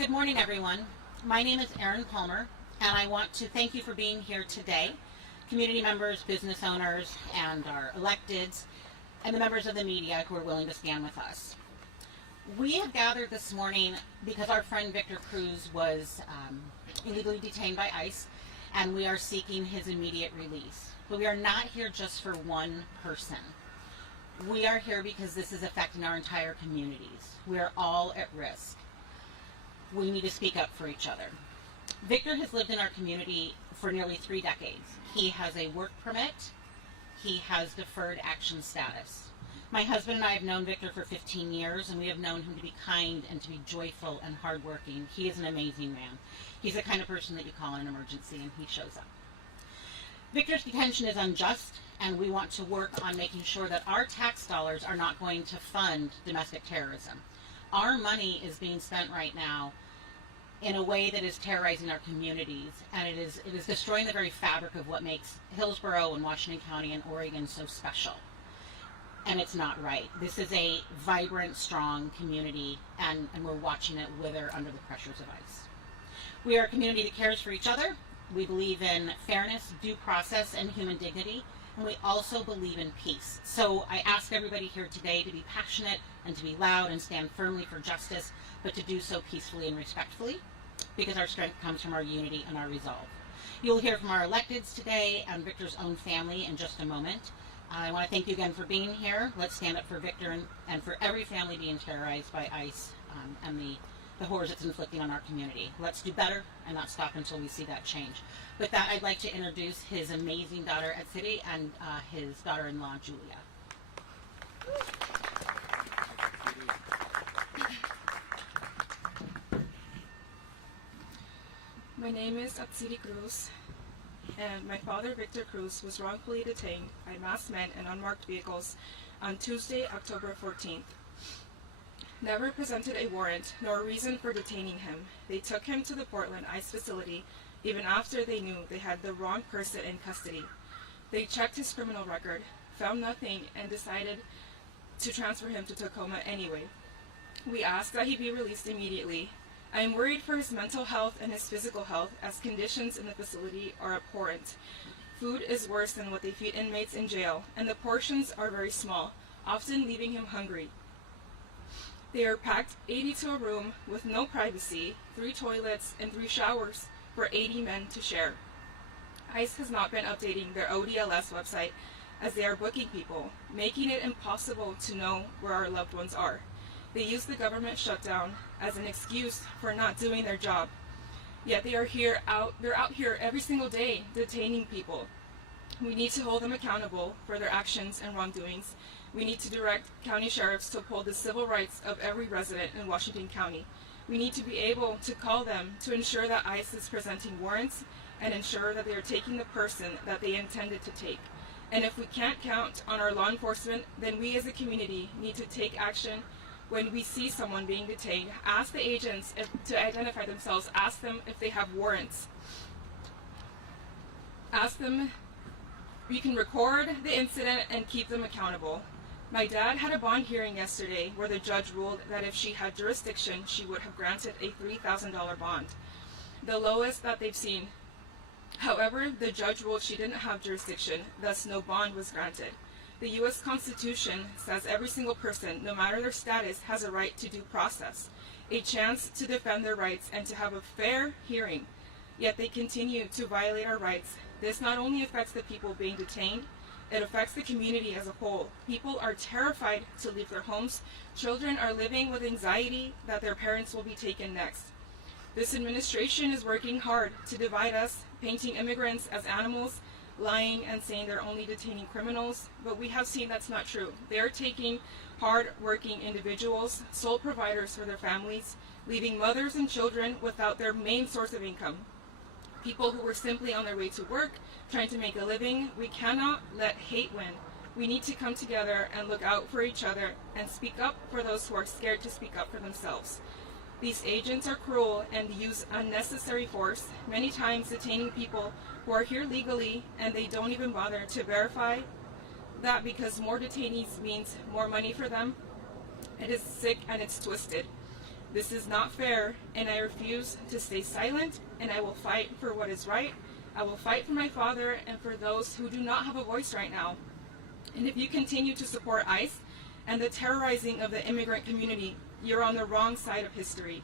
Good morning, everyone. My name is Erin Palmer, and I want to thank you for being here today, community members, business owners, and our electeds, and the members of the media who are willing to stand with us. We have gathered this morning because our friend Victor Cruz was illegally detained by ICE, and we are seeking his immediate release. But we are not here just for one person. We are here because this is affecting our entire communities. We are all at risk. We need to speak up for each other. Victor has lived in our community for nearly 3 decades. He has a work permit. He has deferred action status. My husband and I have known Victor for 15 years, and we have known him to be kind and to be joyful and hardworking. He is an amazing man. He's the kind of person that you call in an emergency, and he shows up. Victor's detention is unjust, and we want to work on making sure that our tax dollars are not going to fund domestic terrorism. Our money is being spent right now in a way that is terrorizing our communities, and it is destroying the very fabric of what makes Hillsboro and Washington County and Oregon so special. And it's not right. This is a vibrant, strong community, and we're watching it wither under the pressures of ICE. We are a community that cares for each other. We believe in fairness, due process, and human dignity, and we also believe in peace. So I ask everybody here today to be passionate and to be loud and stand firmly for justice, but to do so peacefully and respectfully, because our strength comes from our unity and our resolve. You'll hear from our electeds today and Victor's own family in just a moment. I want to thank you again for being here. Let's stand up for Victor and for every family being terrorized by ICE and the horrors it's inflicting on our community. Let's do better and not stop until we see that change. With that, I'd like to introduce his amazing daughter at City and his daughter-in-law, Julia. My name is Atsiri Cruz, and my father, Victor Cruz, was wrongfully detained by masked men in unmarked vehicles on Tuesday, October 14th. Never presented a warrant nor a reason for detaining him. They took him to the Portland ICE facility even after they knew they had the wrong person in custody. They checked his criminal record, found nothing, and decided to transfer him to Tacoma anyway. We asked that he be released immediately. I am worried for his mental health and his physical health, as conditions in the facility are abhorrent. Food is worse than what they feed inmates in jail, and the portions are very small, often leaving him hungry. They are packed 80 to a room with no privacy, 3 toilets, and 3 showers for 80 men to share. ICE has not been updating their ODLS website as they are booking people, making it impossible to know where our loved ones are. They use the government shutdown as an excuse for not doing their job. Yet they're out here every single day detaining people. We need to hold them accountable for their actions and wrongdoings. We need to direct county sheriffs to uphold the civil rights of every resident in Washington County. We need to be able to call them to ensure that ICE is presenting warrants and ensure that they are taking the person that they intended to take. And if we can't count on our law enforcement, then we as a community need to take action. When we see someone being detained, ask the agents to identify themselves, ask them if they have warrants. Ask them, we can record the incident and keep them accountable. My dad had a bond hearing yesterday where the judge ruled that if she had jurisdiction, she would have granted a $3,000 bond, the lowest that they've seen. However, the judge ruled she didn't have jurisdiction, thus no bond was granted. The U.S. Constitution says every single person, no matter their status, has a right to due process, a chance to defend their rights and to have a fair hearing. Yet they continue to violate our rights. This not only affects the people being detained, it affects the community as a whole. People are terrified to leave their homes. Children are living with anxiety that their parents will be taken next. This administration is working hard to divide us, painting immigrants as animals, lying and saying they're only detaining criminals, but we have seen that's not true. They're taking hard-working individuals, sole providers for their families, leaving mothers and children without their main source of income. People who were simply on their way to work, trying to make a living. We cannot let hate win. We need to come together and look out for each other and speak up for those who are scared to speak up for themselves. These agents are cruel and use unnecessary force, many times detaining people who are here legally, and they don't even bother to verify that, because more detainees means more money for them. It is sick and it's twisted. This is not fair, and I refuse to stay silent, and I will fight for what is right. I will fight for my father and for those who do not have a voice right now. And if you continue to support ICE and the terrorizing of the immigrant community, you're on the wrong side of history.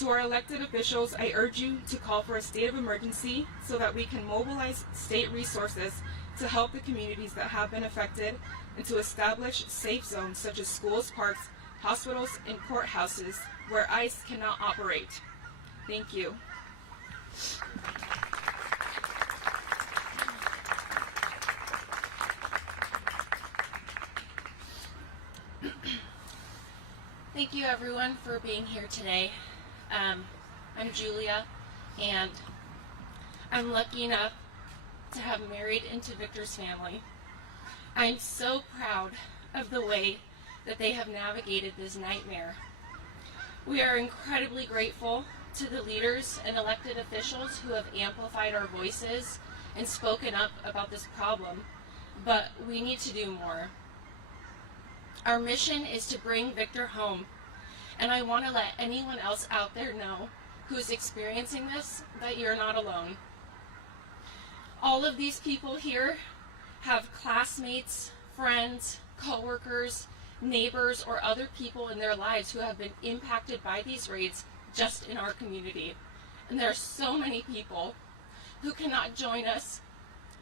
To our elected officials, I urge you to call for a state of emergency so that we can mobilize state resources to help the communities that have been affected and to establish safe zones such as schools, parks, hospitals, and courthouses where ICE cannot operate. Thank you. Thank you everyone for being here today. I'm Julia, and I'm lucky enough to have married into Victor's family. I'm so proud of the way that they have navigated this nightmare. We are incredibly grateful to the leaders and elected officials who have amplified our voices and spoken up about this problem, but we need to do more. Our mission is to bring Victor home, and I want to let anyone else out there know who's experiencing this that you're not alone. All of these people here have classmates, friends, coworkers, neighbors, or other people in their lives who have been impacted by these raids just in our community. And there are so many people who cannot join us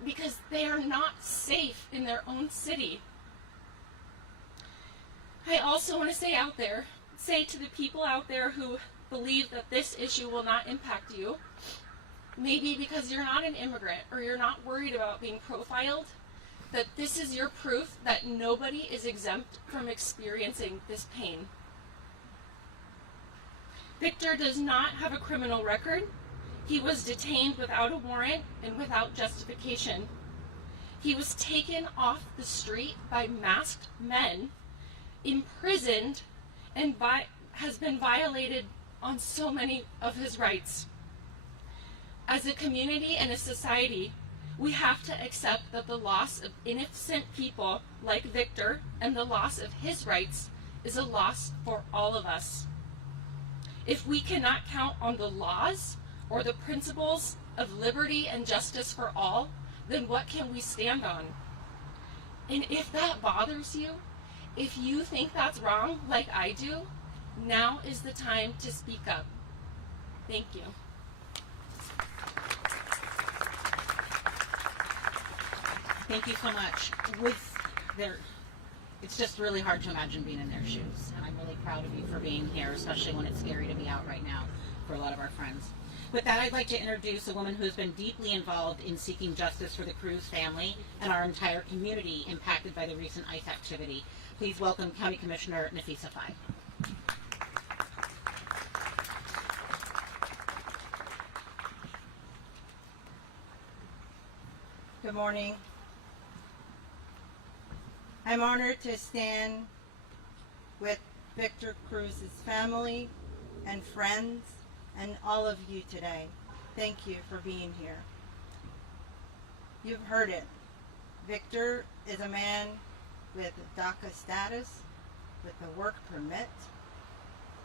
because they are not safe in their own city. I also want to say to the people out there who believe that this issue will not impact you, maybe because you're not an immigrant or you're not worried about being profiled, that this is your proof that nobody is exempt from experiencing this pain. Victor does not have a criminal record. He was detained without a warrant and without justification. He was taken off the street by masked men, imprisoned, and has been violated on so many of his rights. As a community and a society, we have to accept that the loss of innocent people like Victor and the loss of his rights is a loss for all of us. If we cannot count on the laws or the principles of liberty and justice for all, then what can we stand on? And if that bothers you, if you think that's wrong, like I do, now is the time to speak up. Thank you. Thank you so much. It's just really hard to imagine being in their shoes, and I'm really proud of you for being here, especially when it's scary to be out right now for a lot of our friends. With that, I'd like to introduce a woman who's been deeply involved in seeking justice for the Cruz family and our entire community impacted by the recent ICE activity. Please welcome County Commissioner Nafisa Faye. Good morning. I'm honored to stand with Victor Cruz's family and friends and all of you today. Thank you for being here. You've heard it. Victor is a man with DACA status, with a work permit,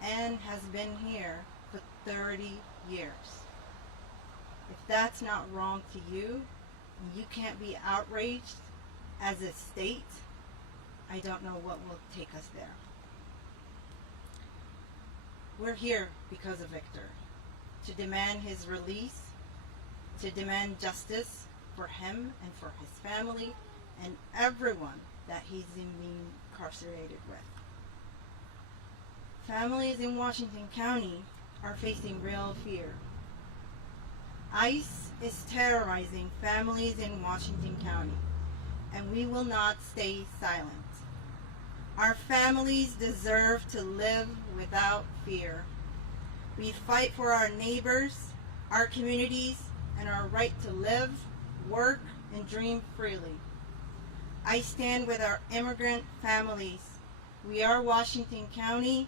and has been here for 30 years. If that's not wrong to you, you can't be outraged as a state, I don't know what will take us there. We're here because of Victor, to demand his release, to demand justice for him and for his family and everyone that he's being incarcerated with. Families in Washington County are facing real fear. ICE is terrorizing families in Washington County, and we will not stay silent. Our families deserve to live without fear. We fight for our neighbors, our communities, and our right to live, work, and dream freely. I stand with our immigrant families. We are Washington County,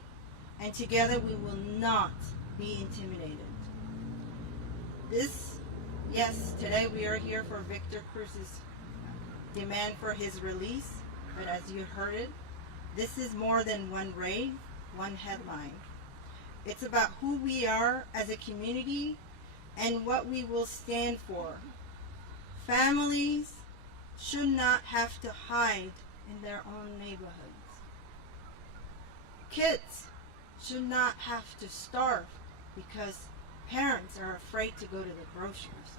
and together we will not be intimidated. Today we are here for Victor Cruz's demand for his release, but as you heard it, this is more than one raid, one headline. It's about who we are as a community and what we will stand for. Families should not have to hide in their own neighborhoods. Kids should not have to starve because parents are afraid to go to the groceries.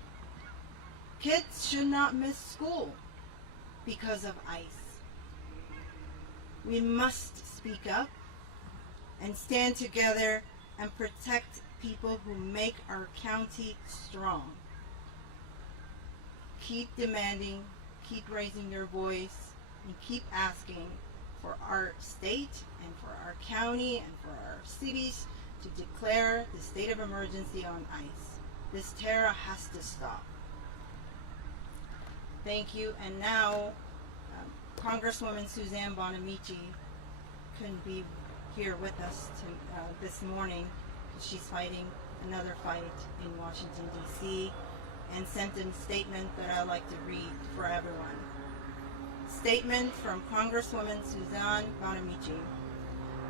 Kids should not miss school because of ICE. We must speak up and stand together and protect people who make our county strong. Keep demanding, keep raising your voice, and keep asking for our state and for our county and for our cities to declare the state of emergency on ICE. This terror has to stop. Thank you. And now, Congresswoman Suzanne Bonamici couldn't be here with us this morning. She's fighting another fight in Washington, D.C., and sent a statement that I'd like to read for everyone. Statement from Congresswoman Suzanne Bonamici.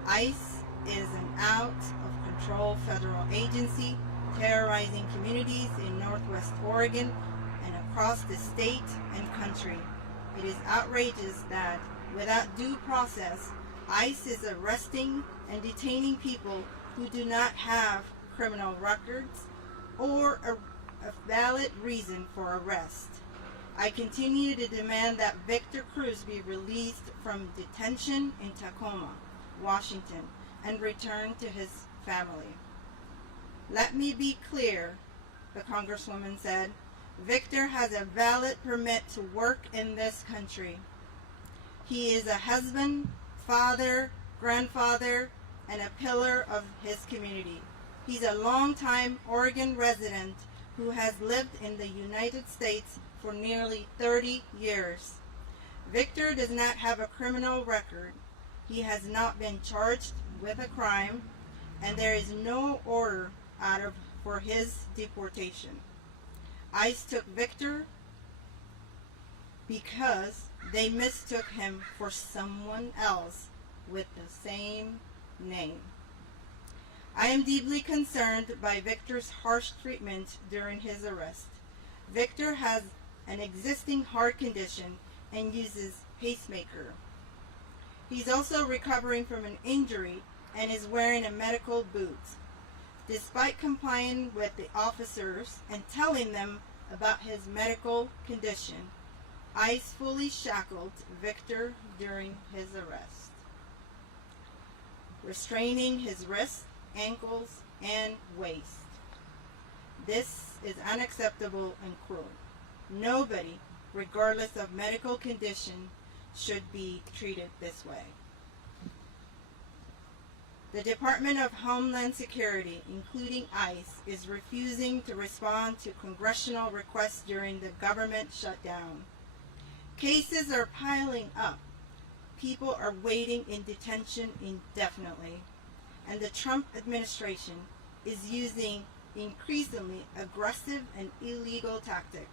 ICE is an out-of-control federal agency terrorizing communities in Northwest Oregon and across the state and country. It is outrageous that, without due process, ICE is arresting and detaining people who do not have criminal records or a valid reason for arrest. I continue to demand that Victor Cruz be released from detention in Tacoma, Washington, and returned to his family. Let me be clear, the Congresswoman said. Victor has a valid permit to work in this country. He is a husband, father, grandfather, and a pillar of his community. He's a longtime Oregon resident who has lived in the United States for nearly 30 years. Victor does not have a criminal record. He has not been charged with a crime, and there is no order for his deportation. ICE took Victor because they mistook him for someone else with the same name. I am deeply concerned by Victor's harsh treatment during his arrest. Victor has an existing heart condition and uses pacemaker. He's also recovering from an injury and is wearing a medical boot. Despite complying with the officers and telling them about his medical condition, ICE fully shackled Victor during his arrest, restraining his wrists, ankles, and waist. This is unacceptable and cruel. Nobody, regardless of medical condition, should be treated this way. The Department of Homeland Security, including ICE, is refusing to respond to congressional requests during the government shutdown. Cases are piling up. People are waiting in detention indefinitely, and the Trump administration is using increasingly aggressive and illegal tactics.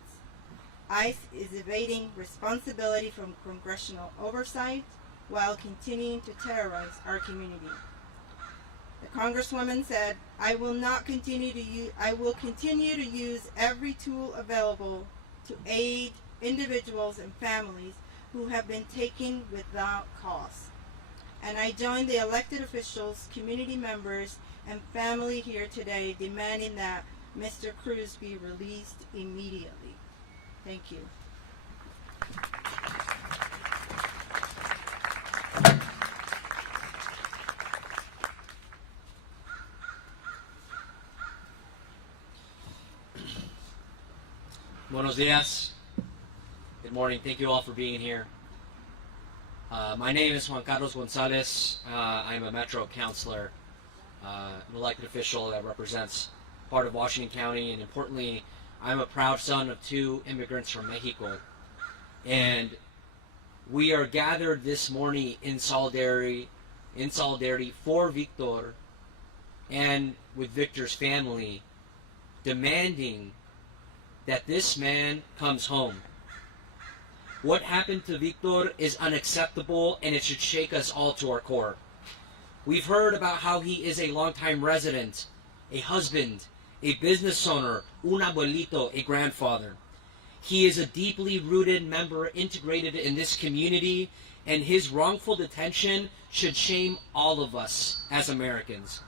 ICE is evading responsibility from congressional oversight while continuing to terrorize our community. The Congresswoman said, I will continue to use every tool available to aid individuals and families who have been taken without cause. And I join the elected officials, community members, and family here today demanding that Mr. Cruz be released immediately. Thank you. Buenos dias. Good morning. Thank you all for being here. My name is Juan Carlos Gonzalez. I'm a Metro Councilor, an elected official that represents part of Washington County, and importantly, I'm a proud son of 2 immigrants from Mexico. And we are gathered this morning in solidarity for Victor and with Victor's family, demanding that this man comes home. What happened to Victor is unacceptable, and it should shake us all to our core. We've heard about how he is a longtime resident, a husband, a business owner, un abuelito, a grandfather. He is a deeply rooted member integrated in this community, and his wrongful detention should shame all of us as Americans.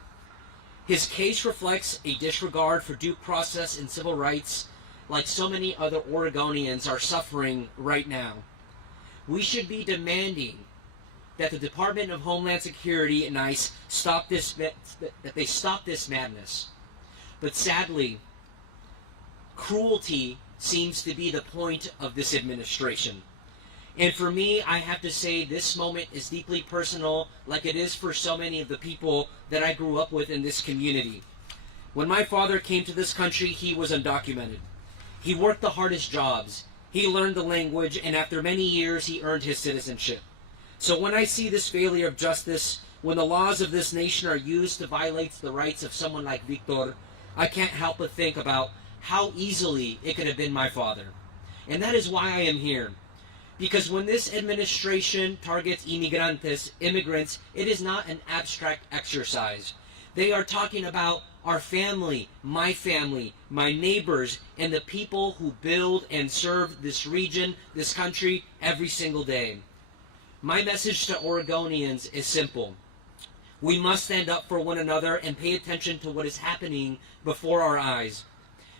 His case reflects a disregard for due process and civil rights like so many other Oregonians are suffering right now. We should be demanding that the Department of Homeland Security and ICE stop this madness. But sadly, cruelty seems to be the point of this administration. And for me, I have to say this moment is deeply personal, like it is for so many of the people that I grew up with in this community. When my father came to this country, he was undocumented. He worked the hardest jobs. He learned the language, and after many years, he earned his citizenship. So when I see this failure of justice, when the laws of this nation are used to violate the rights of someone like Victor, I can't help but think about how easily it could have been my father. And that is why I am here. Because when this administration targets immigrants, it is not an abstract exercise. They are talking about our family, my neighbors, and the people who build and serve this region, this country, every single day. My message to Oregonians is simple. We must stand up for one another and pay attention to what is happening before our eyes.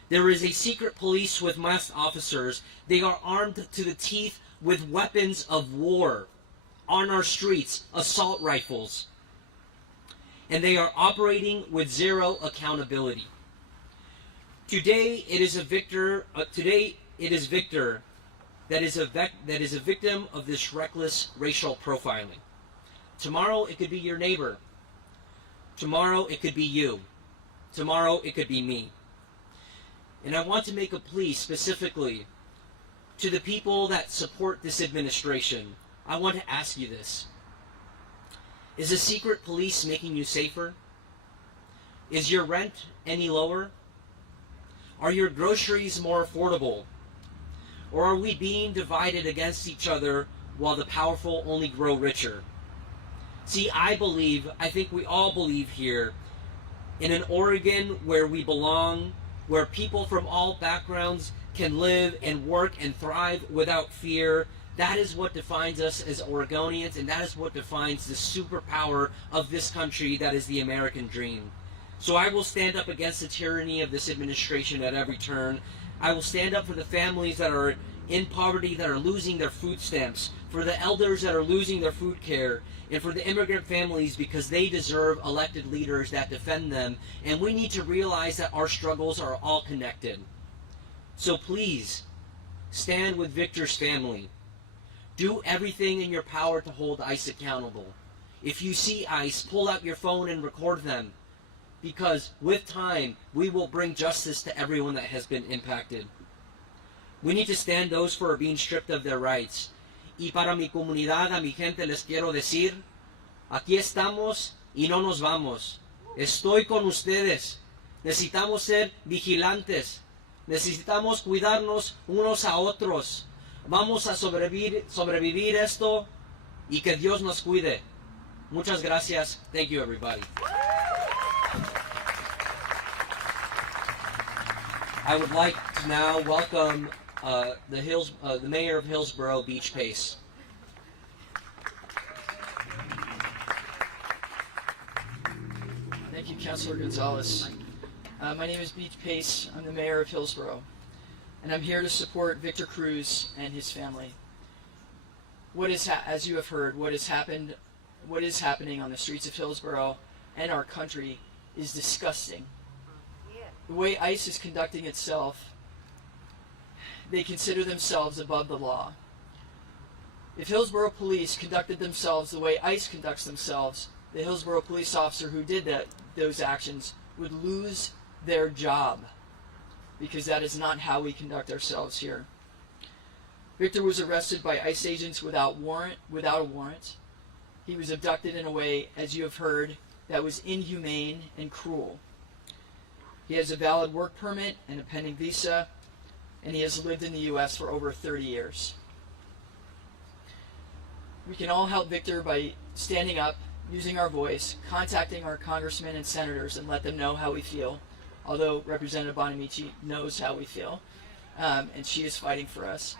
There is a secret police with masked officers. They are armed to the teeth with weapons of war on our streets, assault rifles. And they are operating with zero accountability. Today it is Victor that is a victim of this reckless racial profiling. Tomorrow it could be your neighbor. Tomorrow it could be you. Tomorrow it could be me. And I want to make a plea specifically to the people that support this administration. I want to ask you this. Is a secret police making you safer? Is your rent any lower? Are your groceries more affordable? Or are we being divided against each other while the powerful only grow richer? See, I think we all believe here in an Oregon where we belong, where people from all backgrounds can live and work and thrive without fear. That is what defines us as Oregonians, and that is what defines the superpower of this country that is the American dream. So I will stand up against the tyranny of this administration at every turn. I will stand up for the families that are in poverty, that are losing their food stamps, for the elders that are losing their food care, and for the immigrant families, because they deserve elected leaders that defend them. And we need to realize that our struggles are all connected. So please, stand with Victor's family. Do everything in your power to hold ICE accountable. If you see ICE, pull out your phone and record them. Because with time, we will bring justice to everyone that has been impacted. We need to stand those who are being stripped of their rights. Y para mi comunidad, a mi gente les quiero decir, aquí estamos y no nos vamos. Estoy con ustedes. Necesitamos ser vigilantes. Necesitamos cuidarnos unos a otros. Vamos a sobrevivir esto y que Dios nos cuide. Muchas gracias. Thank you, everybody. I would like to now welcome the mayor of Hillsboro, Beach Pace. Thank you, Councilor Gonzalez. My name is Beach Pace. I'm the mayor of Hillsboro, and I'm here to support Victor Cruz and his family. As you have heard, what is happening on the streets of Hillsboro and our country is disgusting. The way ICE is conducting itself, they consider themselves above the law. If Hillsboro police conducted themselves the way ICE conducts themselves, the Hillsboro police officer who did those actions would lose their job, because that is not how we conduct ourselves here. Victor was arrested by ICE agents without a warrant. He was abducted in a way, as you have heard, that was inhumane and cruel. He has a valid work permit and a pending visa, and he has lived in the U.S. for over 30 years. We can all help Victor by standing up using our voice, contacting our congressmen and senators and let them know how we feel, although Representative Bonamici knows how we feel, and she is fighting for us,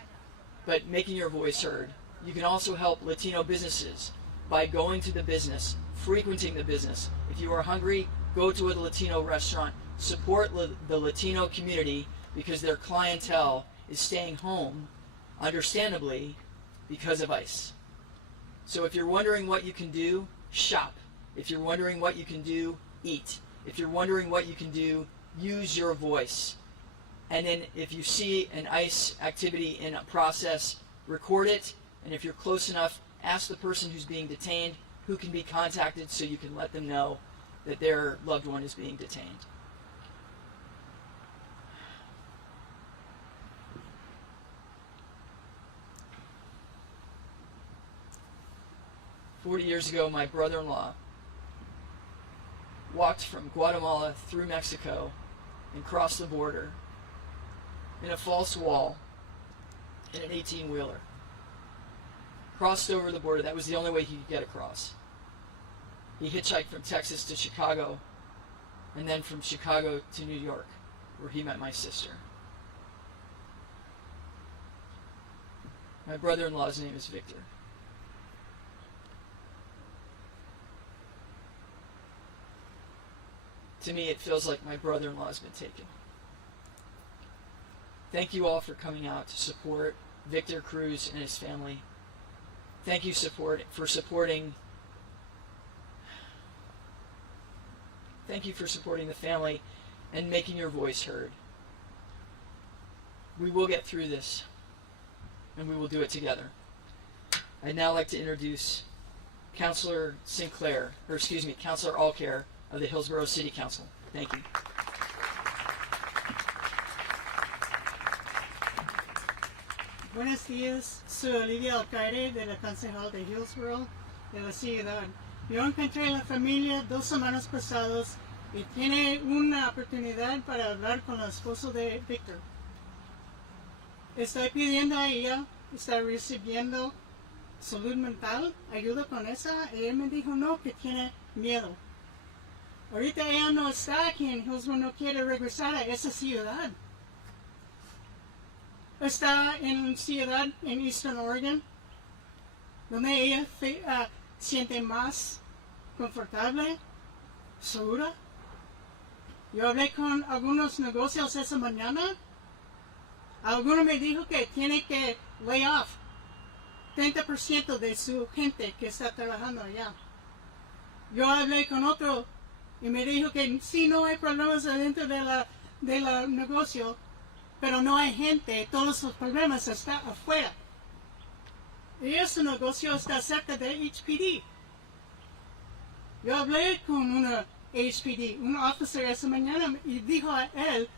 but making your voice heard. You can also help Latino businesses by going to the business, frequenting the business. If you are hungry, go to a Latino restaurant. Support the Latino community because their clientele is staying home, understandably, because of ICE. So if you're wondering what you can do, shop. If you're wondering what you can do, eat. If you're wondering what you can do, use your voice. And then if you see an ICE activity in a process, record it. And if you're close enough, ask the person who's being detained who can be contacted so you can let them know that their loved one is being detained. "40 years ago, my brother-in-law walked from Guatemala through Mexico and crossed the border in a false wall in an 18-wheeler. Crossed over the border. That was the only way he could get across. He hitchhiked from Texas to Chicago, and then from Chicago to New York, where he met my sister. My brother-in-law's name is Victor. To me, it feels like my brother-in-law has been taken. Thank you all for coming out to support Victor Cruz and his family. Thank you for supporting the family and making your voice heard. We will get through this, and we will do it together. I'd now like to introduce Councilor Allcare of the Hillsboro City Council. Thank you. Buenos días, soy Olivia Alcaide de la Concejal de Hillsboro de la ciudad. Yo encontré a la familia 2 semanas pasadas y tiene una oportunidad para hablar con el esposo de Victor. Estoy pidiendo a ella, está recibiendo salud mental, ayuda con esa. Ella me dijo no, que tiene miedo. Ahorita ella no está aquí en Hillsboro, no quiere regresar a esa ciudad. Está en una ciudad en Eastern Oregon, donde ella siente más confortable, segura. Yo hablé con algunos negocios esa mañana. Alguno me dijo que tiene que lay off 30% de su gente que está trabajando allá. Yo hablé con otro y me dijo que sí, no hay problemas adentro de la negocio, pero no hay gente, todos los problemas están afuera. Y ese negocio está cerca de HPD. Yo hablé con una HPD, un officer esa mañana, y dijo a él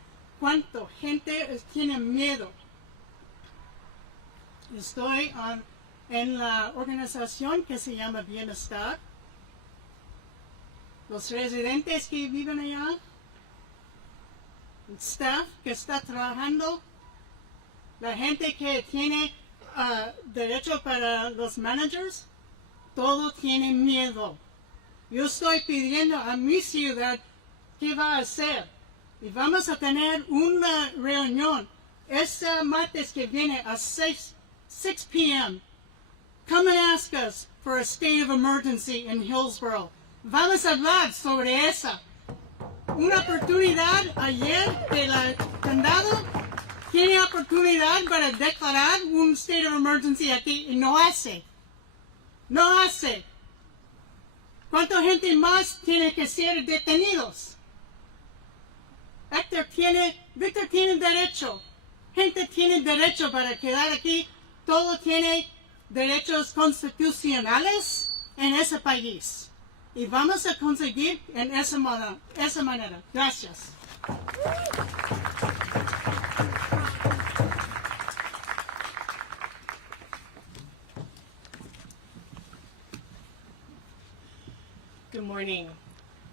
cuánto gente tiene miedo. Estoy en la organización que se llama Bienestar. Los residentes que viven allá, el staff que está trabajando, la gente que tiene derecho para los managers, todo tiene miedo. Yo estoy pidiendo a mi ciudad qué va a hacer. Y vamos a tener una reunión este martes que viene a 6 p.m. Come and ask us for a state of emergency in Hillsboro. Vamos a hablar sobre esa. Una oportunidad ayer del condado tiene oportunidad para declarar un state of emergency aquí y no hace. No hace. ¿Cuánta gente más tiene que ser detenidos? Victor tiene derecho. Gente tiene derecho para quedar aquí. Todo tiene derechos constitucionales en ese país. Y vamos a conseguir en esa manera. Gracias. Good morning.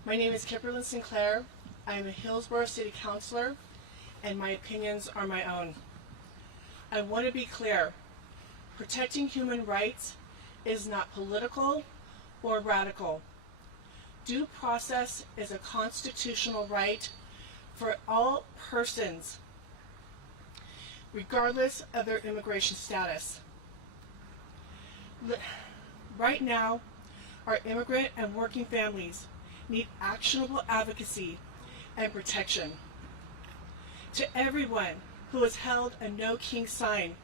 My name is Kimberly Sinclair. I am a Hillsboro City Councilor, and my opinions are my own. I want to be clear. Protecting human rights is not political or radical. Due process is a constitutional right for all persons, regardless of their immigration status. Right now, our immigrant and working families need actionable advocacy and protection. To everyone who has held a No King sign,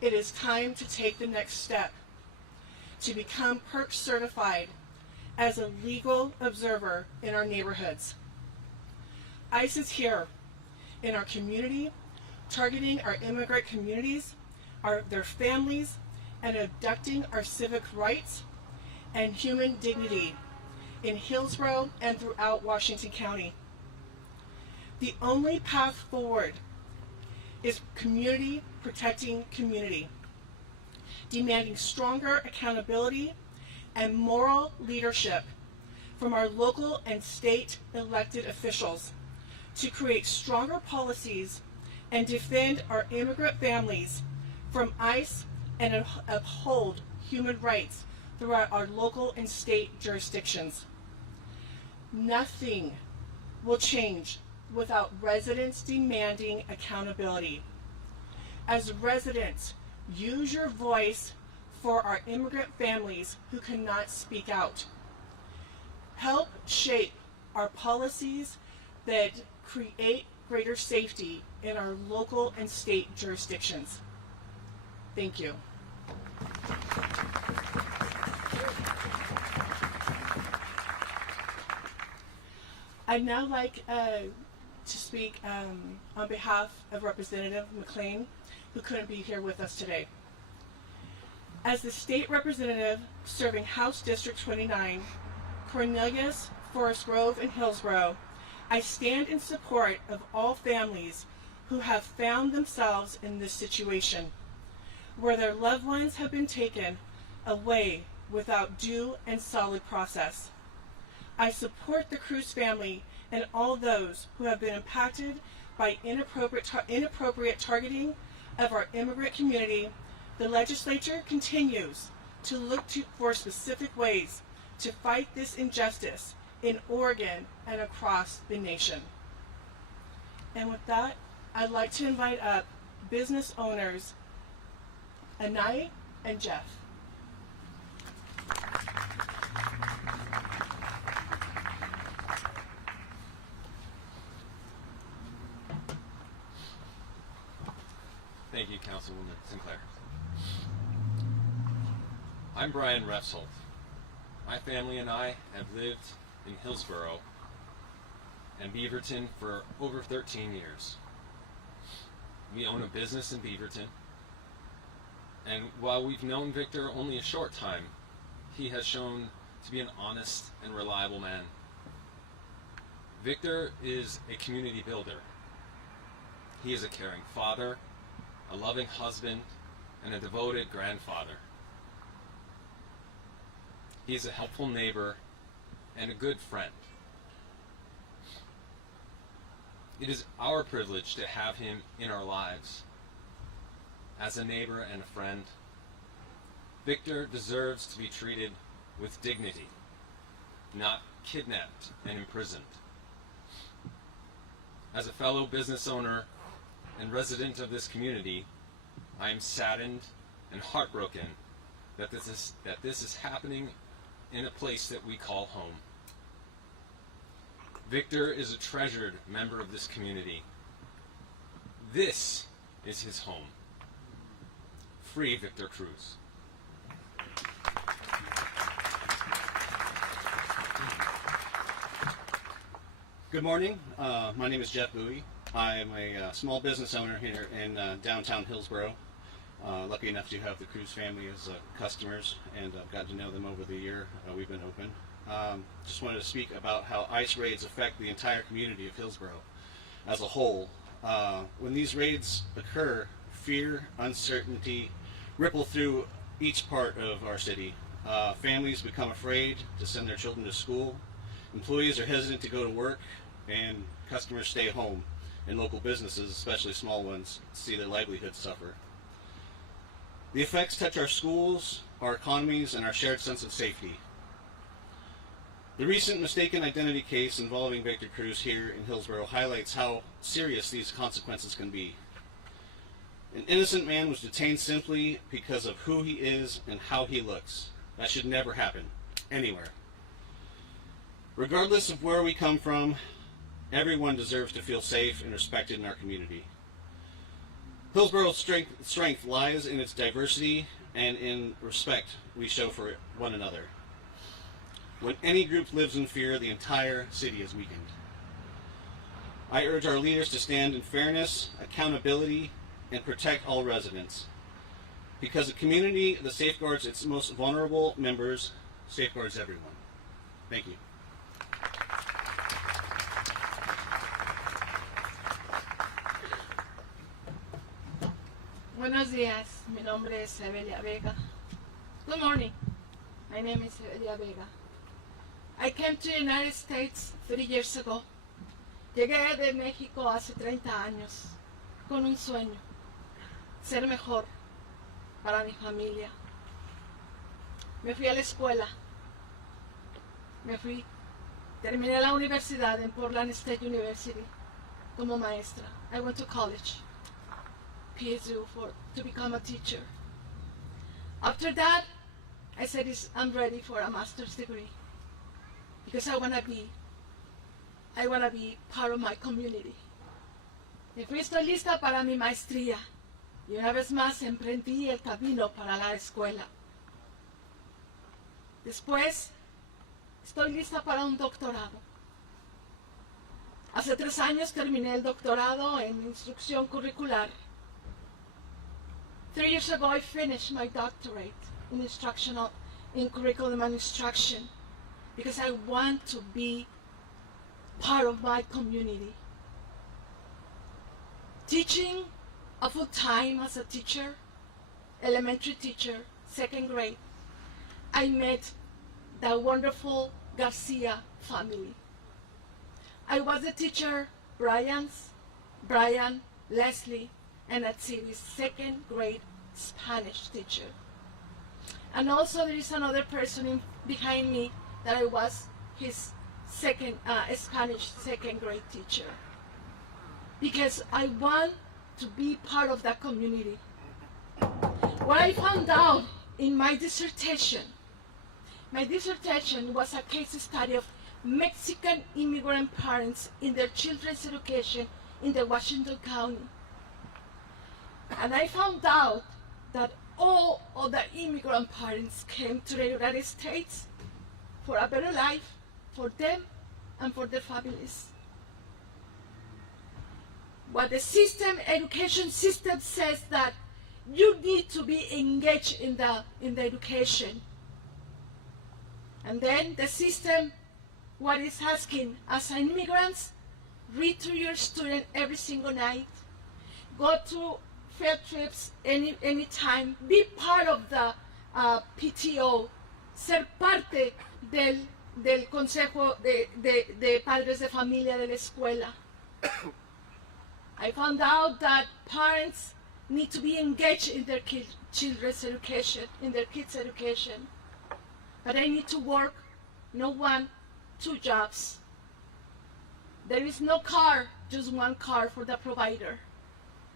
it is time to take the next step to become PERC certified as a legal observer in our neighborhoods. ICE is here in our community, targeting our immigrant communities, their families, and abducting our civic rights and human dignity in Hillsboro and throughout Washington County. The only path forward is community protecting community, demanding stronger accountability and moral leadership from our local and state elected officials to create stronger policies and defend our immigrant families from ICE and uphold human rights throughout our local and state jurisdictions. Nothing will change without residents demanding accountability. As residents, use your voice for our immigrant families who cannot speak out. Help shape our policies that create greater safety in our local and state jurisdictions. Thank you. I'd now like to speak on behalf of Representative McLean, who couldn't be here with us today. As the state representative serving House District 29, Cornelius, Forest Grove, and Hillsboro, I stand in support of all families who have found themselves in this situation, where their loved ones have been taken away without due and solid process. I support the Cruz family and all those who have been impacted by inappropriate targeting of our immigrant community. The legislature continues to look for specific ways to fight this injustice in Oregon and across the nation. And with that, I'd like to invite up business owners Anai and Jeff. Thank you, Councilwoman Sinclair. I'm Brian Refsholt. My family and I have lived in Hillsboro and Beaverton for over 13 years. We own a business in Beaverton, and while we've known Victor only a short time, he has shown to be an honest and reliable man. Victor is a community builder. He is a caring father, a loving husband, and a devoted grandfather. He is a helpful neighbor and a good friend. It is our privilege to have him in our lives. As a neighbor and a friend, Victor deserves to be treated with dignity, not kidnapped and imprisoned. As a fellow business owner and resident of this community, I am saddened and heartbroken that this is happening in a place that we call home. Victor is a treasured member of this community. This is his home. Free Victor Cruz. Good morning. My name is Jeff Bowie. I am a small business owner here in downtown Hillsboro. Lucky enough to have the Cruz family as customers, and I've gotten to know them over the year we've been open. Just wanted to speak about how ICE raids affect the entire community of Hillsboro as a whole. When these raids occur, fear, uncertainty ripple through each part of our city. Families become afraid to send their children to school. Employees are hesitant to go to work, and customers stay home. And local businesses, especially small ones, see their livelihoods suffer. The effects touch our schools, our economies, and our shared sense of safety. The recent mistaken identity case involving Victor Cruz here in Hillsboro highlights how serious these consequences can be. An innocent man was detained simply because of who he is and how he looks. That should never happen, anywhere. Regardless of where we come from, everyone deserves to feel safe and respected in our community. Hillsboro's strength lies in its diversity and in respect we show for one another. When any group lives in fear, the entire city is weakened. I urge our leaders to stand in fairness, accountability, and protect all residents. Because a community that safeguards its most vulnerable members safeguards everyone. Thank you. Buenos días, mi nombre es Evelia Vega. Good morning, my name is Evelia Vega. I came to the United States 3 years ago. Llegué de México hace 30 años con un sueño, ser mejor para mi familia. Me fui a la escuela, terminé la universidad en Portland State University como maestra. I went to college, PhD to become a teacher. After that, I said I'm ready for a master's degree because I wanna be part of my community. Me fui, estoy lista para mi maestría y una vez más emprendí el camino para la escuela. Después, estoy lista para un doctorado. Hace 3 años terminé el doctorado en instrucción curricular. 3 years ago, I finished my doctorate in curriculum and instruction because I want to be part of my community. Teaching a full time as a teacher, elementary teacher, 2nd grade, I met the wonderful Garcia family. I was the teacher, Brian, Leslie, and Atsiri's 2nd grade Spanish teacher. And also there is another person behind me that I was his Spanish 2nd grade teacher. Because I want to be part of that community. What I found out in my dissertation was a case study of Mexican immigrant parents in their children's education in the Washington County. And I found out that all of the immigrant parents came to the United States for a better life for them and for their families. What the education system says that you need to be engaged in the education. And then the system, what is asking as immigrants, read to your student every single night, go to field trips any time, be part of the PTO, ser parte del consejo de padres de familia de la escuela. I found out that parents need to be engaged in their children's education, in their kids' education. But I need to work, no 1, 2 jobs. There is no car, just 1 car for the provider.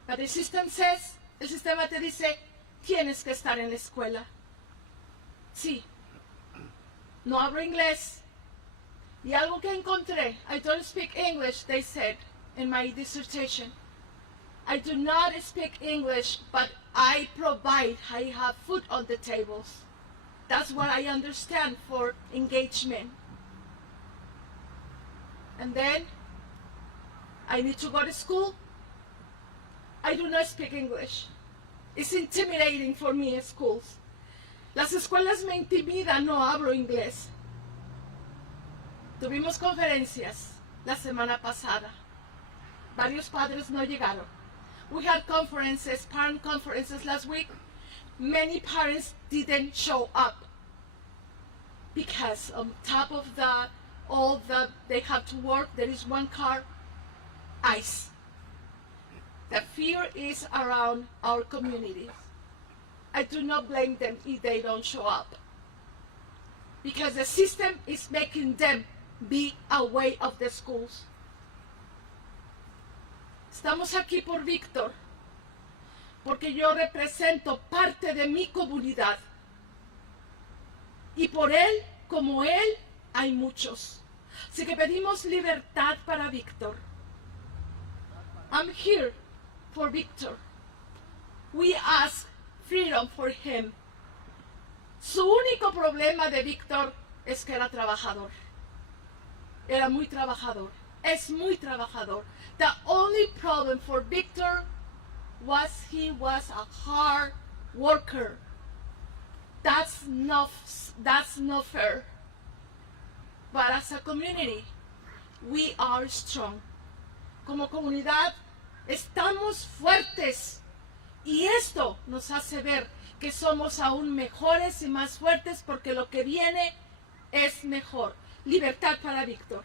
But the system says, el sistema te dice, tienes que estar en la escuela. Sí, no hablo inglés. Y algo que encontré, I don't speak English, they said in my dissertation. I do not speak English, but I have food on the tables. That's what I understand for engagement. And then, I need to go to school. I do not speak English. It's intimidating for me at schools. Las escuelas me intimidan, no hablo inglés. Tuvimos conferencias la semana pasada. Varios padres no llegaron. We had conferences, parent conferences last week. Many parents didn't show up because on top of all that they have to work, there is 1 car, ICE. The fear is around our communities. I do not blame them if they don't show up. because the system is making them be away of the schools. Estamos aquí por Víctor, porque yo represento parte de mi comunidad. Y por él, como él, hay muchos. Así que pedimos libertad para Víctor. I'm here for Víctor. We ask freedom for him. Su único problema de Víctor es que era trabajador. Era muy trabajador. Es muy trabajador. The only problem for Victor was he was a hard worker. That's not fair. But as a community, we are strong. Como comunidad, estamos fuertes. Y esto nos hace ver que somos aún mejores y más fuertes porque lo que viene es mejor. Libertad para Víctor.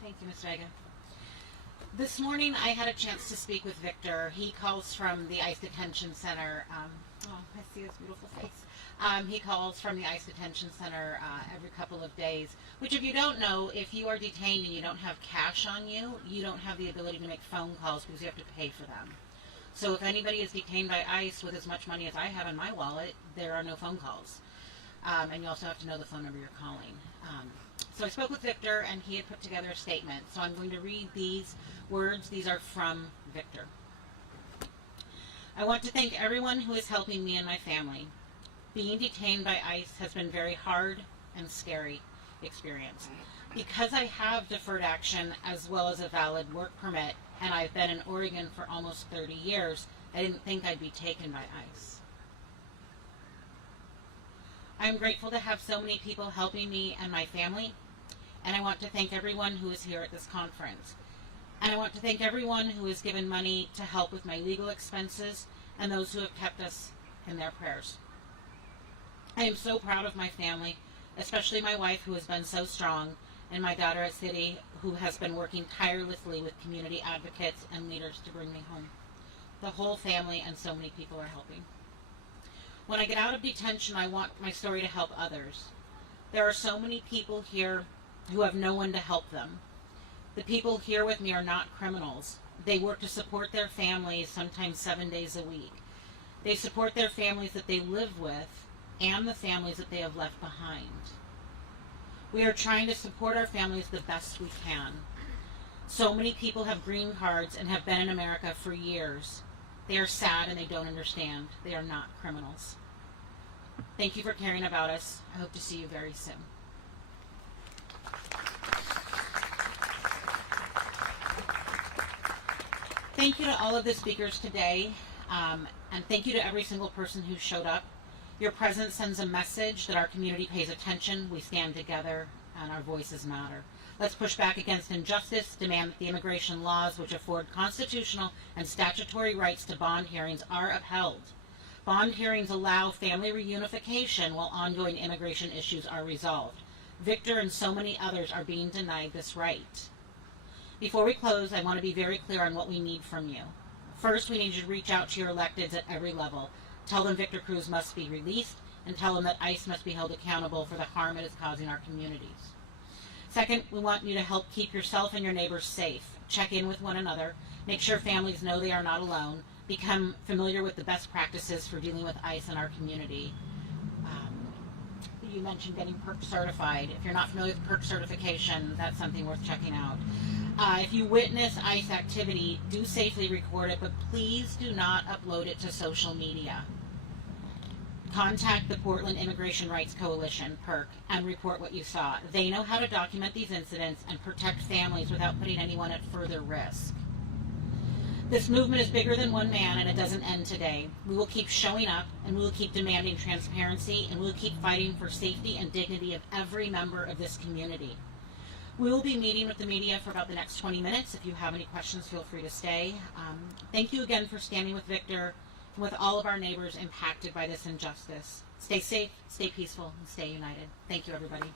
Thank you, Ms. Vega. This morning I had a chance to speak with Victor. He calls from the ICE Detention Center. I see his beautiful face. He calls from the ICE Detention Center every couple of days, which if you don't know, if you are detained and you don't have cash on you, you don't have the ability to make phone calls because you have to pay for them. So if anybody is detained by ICE with as much money as I have in my wallet, there are no phone calls. And you also have to know the phone number you're calling. So I spoke with Victor, and he had put together a statement. So I'm going to read these words. These are from Victor. I want to thank everyone who is helping me and my family. Being detained by ICE has been very hard and scary experience. Because I have deferred action as well as a valid work permit, and I've been in Oregon for almost 30 years, I didn't think I'd be taken by ICE. I'm grateful to have so many people helping me and my family, and I want to thank everyone who is here at this conference. And I want to thank everyone who has given money to help with my legal expenses and those who have kept us in their prayers. I am so proud of my family, especially my wife who has been so strong, and my daughter at City who has been working tirelessly with community advocates and leaders to bring me home. The whole family and so many people are helping. When I get out of detention, I want my story to help others. There are so many people here who have no one to help them. The people here with me are not criminals. They work to support their families, sometimes 7 days a week. They support their families that they live with and the families that they have left behind. We are trying to support our families the best we can. So many people have green cards and have been in America for years. They are sad and they don't understand. They are not criminals. Thank you for caring about us. I hope to see you very soon. Thank you to all of the speakers today, and thank you to every single person who showed up. Your presence sends a message that our community pays attention, we stand together, and our voices matter. Let's push back against injustice, demand that the immigration laws which afford constitutional and statutory rights to bond hearings are upheld. Bond hearings allow family reunification while ongoing immigration issues are resolved. Victor and so many others are being denied this right. Before we close, I want to be very clear on what we need from you. First, we need you to reach out to your electeds at every level. Tell them Victor Cruz must be released, and tell them that ICE must be held accountable for the harm it is causing our communities. Second, we want you to help keep yourself and your neighbors safe. Check in with one another. Make sure families know they are not alone. Become familiar with the best practices for dealing with ICE in our community. You mentioned getting PERC certified. If you're not familiar with PERC certification, that's something worth checking out. If you witness ICE activity, do safely record it, but please do not upload it to social media. Contact the Portland Immigration Rights Coalition, PERC, and report what you saw. They know how to document these incidents and protect families without putting anyone at further risk. This movement is bigger than one man, and it doesn't end today. We will keep showing up, and we will keep demanding transparency, and we will keep fighting for safety and dignity of every member of this community. We will be meeting with the media for about the next 20 minutes. If you have any questions, feel free to stay. Thank you again for standing with Victor and with all of our neighbors impacted by this injustice. Stay safe, stay peaceful, and stay united. Thank you, everybody.